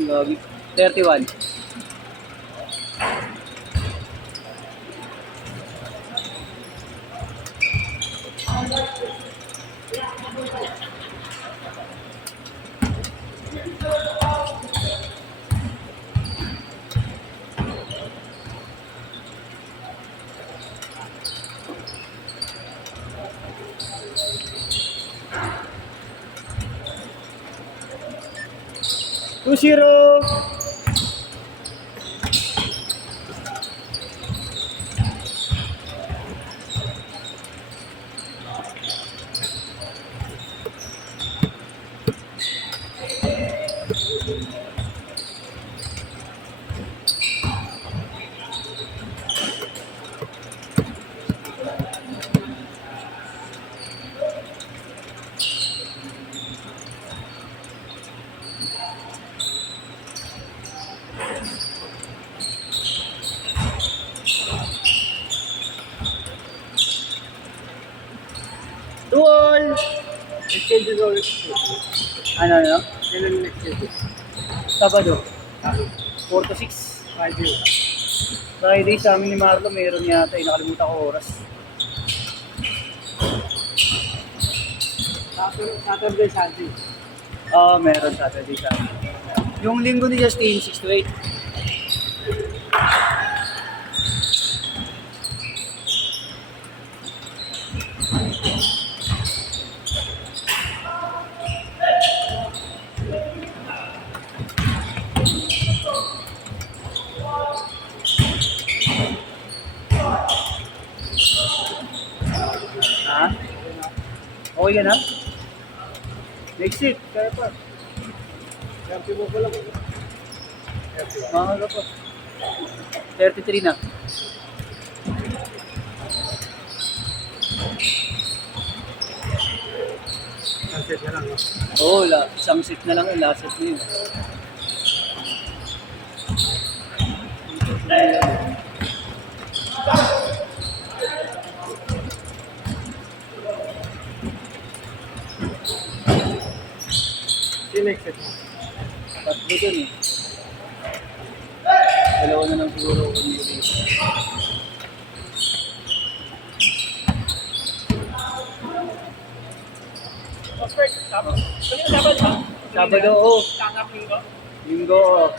Gagi. 31. Two zero. Two all. Exchanges always. Ano? Kailan exchanges? Sabado. 4 to 6. 5-0. Friday sa amin ni Marlo, meron yata. Nakalimutan ko oras. Saturday, Sunday. Meron Saturday sa amin. Yung linggo ni Justin, 6 to 8. Ha? Okay ka na? Next week, kaya pa. Kaya mo ko lang. Mahal pa. 33 na. Sunset na lang. Oo, isang set na lang yun. Last set na yun. Yung next set. Tatlo dun eh. Dalawa na lang siguro kung hindi. Perfect. Sabado. Kanina Sabado ba? Sabado, oo. Tangap linggo. Linggo, oo.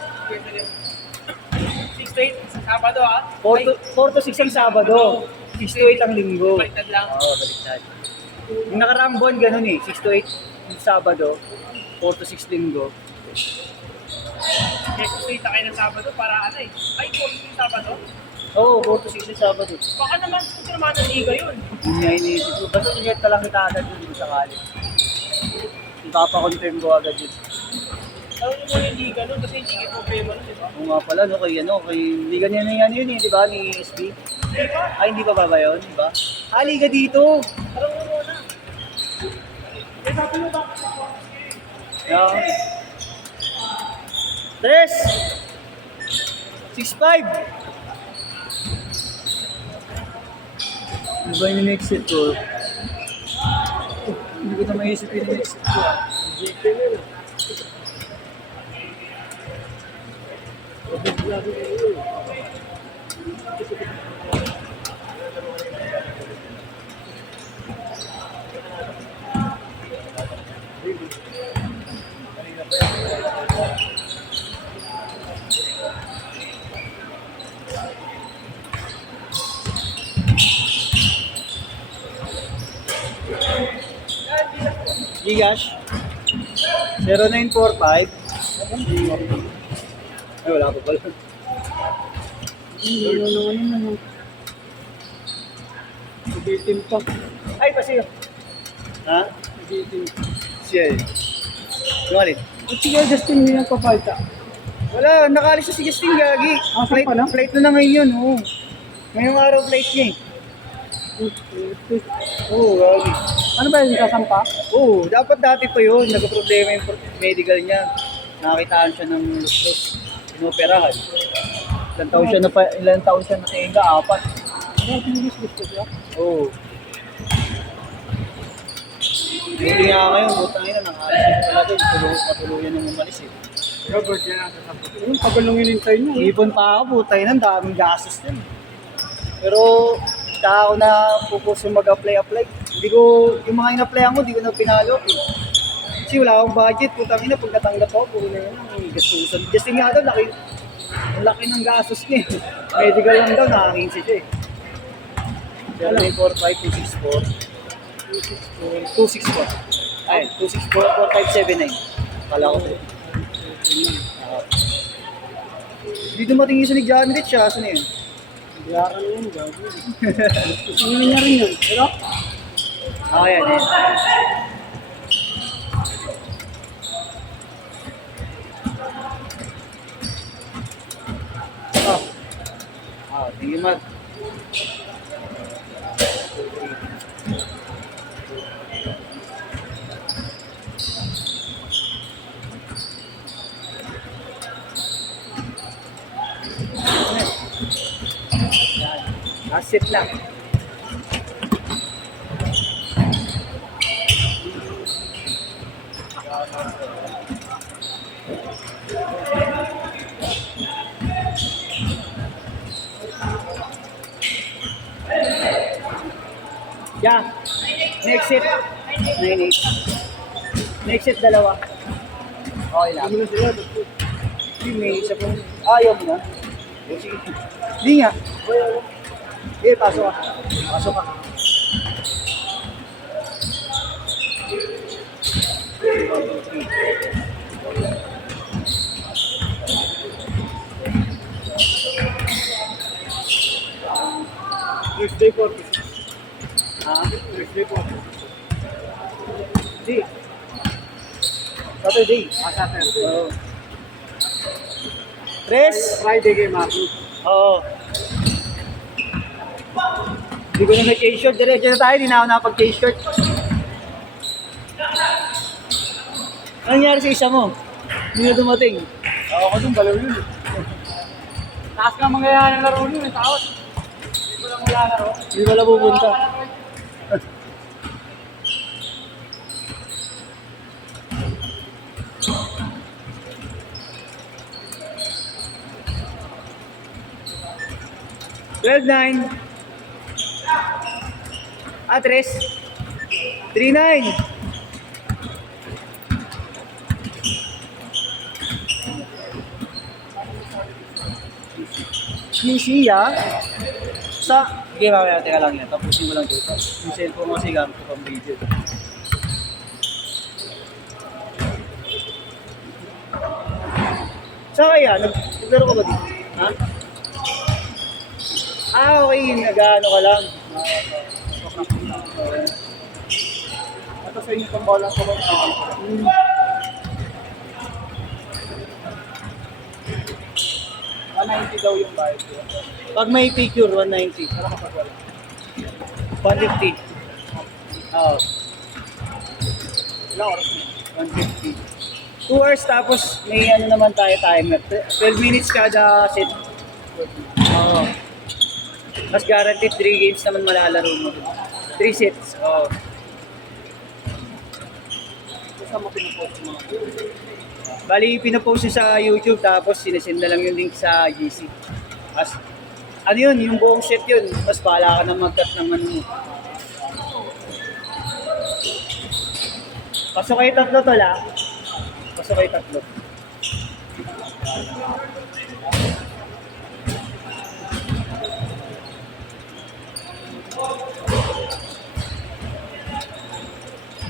6 to 8. Sabado ha. 4 to 6 ang Sabado. 6 to 8 ang Linggo. Baliktad lang. Oo, baliktad. Yung nakaraang buwan, ganun eh. 6 to 8 yung Sabado. 4 to 6 Linggo. Kaya gusto kita kayo ng Sabado para ano eh. Ay, 4 yung Sabado. Oo, 4 to 6 yung Sabado. Baka naman kung naman ng liga yun. Yun nga iniisip ko. Basta ingat ka lang kita agad yun sa sakali. Ipapakonfirm ko agad yun. Alam mo yung liga nun kasi hindi kayo problema nun, di ba? Oo nga pala, no, kay liga niya na yan yun eh, di ba, ni SB? Di ba? Ay, hindi pa ba yun, di ba? Liga dito! Alam mo muna. Eh, sabi mo ba? Yeah. 3! 6-5! Ano ba yung next set ko? Hindi ko na maisip yung next set ko. GK na yun. Gigash 0945 ay wala pa pala. Nabitin pa. Ay pasiyo. Ha? Nabitin. Siya eh. Yung alin? At sige, Justin, hindi nang papalta. Wala, nakalis na si Justin Gagi. Saan pa lang? Flight na ngayon yun. Oo. Ngayong araw flight niya eh. Oo, Gagi. Ano ba yung kasampa? Oo, dapat dati pa yun. Nagka-problema yung medical niya. Nakakitaan siya ng lupus. Inoperahan. Ilang taon siya natinga? 4. Ano yung gusto siya? Oo. Buti nga ngayon, butang ina, nakaalis na pala doon. Matuluyan nang umalis eh. Robert, yan nasa sapo. Yung pagulong inintay nyo. Ipon pa ako, butang ina, ang daming gastos din. Pero, kita ako na focus yung mag-apply. Hindi ko, yung mga in-applyan ko, hindi ko na pinalo eh. Kasi wala akong budget, putang ina, pag natanggap ako, puro na yun, ang gastusan. Just nga daw, ang laki ng gastos niya eh. Medical lang daw, nakakinsi siya eh. 745-264. 264. Ay, 264-4579. Kala ko. Hindi dumating yung sa ni John Rich siya. Saan yun? Biyakan yun, gago. Ano niya rin yun? Pero, Yan, yan. Sige, Mag. Asset lang. Yeah. Next set. 9-8. Next set, dalawa. Okay lang. ano na sila? Hindi, may isa po. Ayaw mo na. Sige. Hindi nga. Sige, pasok ka. Pasok ka. Tuesday 46. Tuesday po. 46. Hindi. Saturday. Saturday. Oo. Tres? Friday kay Maki. Oo. Hindi ko na nag-case short. Diretso na tayo. Hindi na ako nakapag-case short. Anong nangyari sa isa mo? Hindi na dumating. Ako dun, balaw yun. Taas ka mangyayari ng laro yun, taos. Hindi ko lang wala laro. Hindi pala pupunta. $12-9. Tres. 3-9. QC sa sige mamaya teka lang yan tapusin mo lang dito yung cellphone mo kasi gamit ko pang video sa kaya naglaro ka ba dito? Ha? Okay nag-ano ka lang Ito sa inyo itong bola ko ba? hmm. $190 daw yung bayad ko. Pag may picture 190 Pero kapag wala. 150 oo Ilang oras na? 150 2 hours tapos may ano naman tayo timer 12 minutes kada set oo mas guaranteed 3 games naman malalaro mo 3 sets oo Basta mo pinupost mo. bali pinapost yun sa YouTube tapos sinasend na lang yung link sa GC mas ano yun yung buong set yun mas bahala ka na mag-cut ng ano mo pasok kayo tatlo tol ha pasok kayo tatlo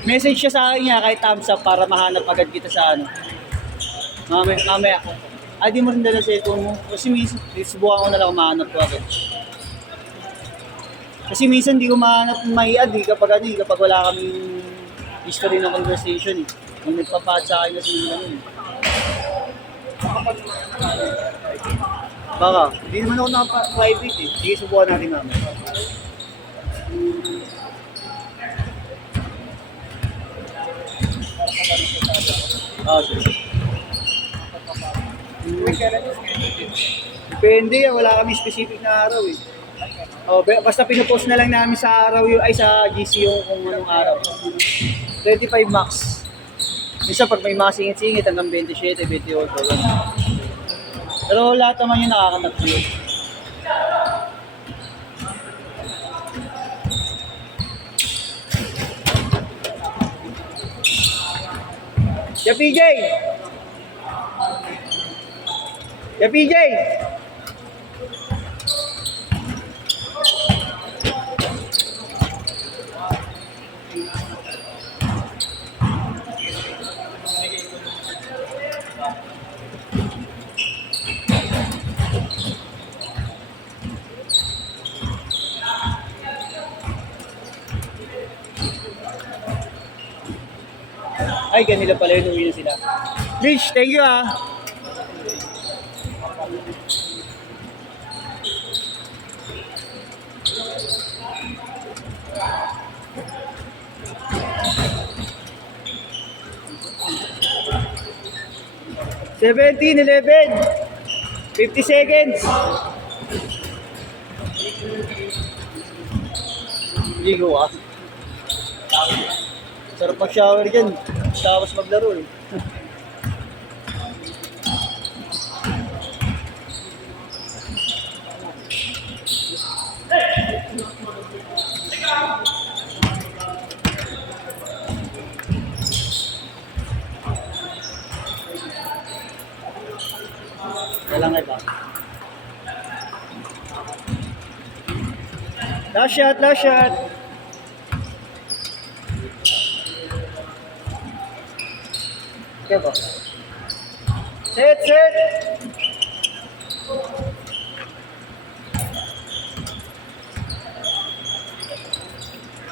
message siya sa akin niya kahit thumbs up para mahanap agad kita sa ano. Mamaya. Ay, di mo rin dala cellphone mo. Kasi minsan, subukan ko na lang mahanap ko agad. Kasi minsan di ko mahanap may ad kapag ano kapag wala kaming history ng conversation eh. Yung nagpapat sa akin na sila ganun. Baka, hindi naman ako naka-private eh. Sige, subukan natin mamaya. Sige. Depende, wala kami specific na araw eh. Basta pinupost na lang namin sa araw yung ay sa GC yung kung anong araw. 25 max. Minsan pag may mga singit-singit hanggang 27, 28. Ganun. Pero lahat naman yun nakakatatlo yun. Ya PJ! Ya PJ! Ay, ganila pala yun, uwi na sila. Rich, thank you ah. Seventeen, 11, 50 seconds. Ligo ah. Sarap mag-shower dyan. Tapos maglaro eh. Walang iba. Last shot, last shot. Okay ba? Set, set!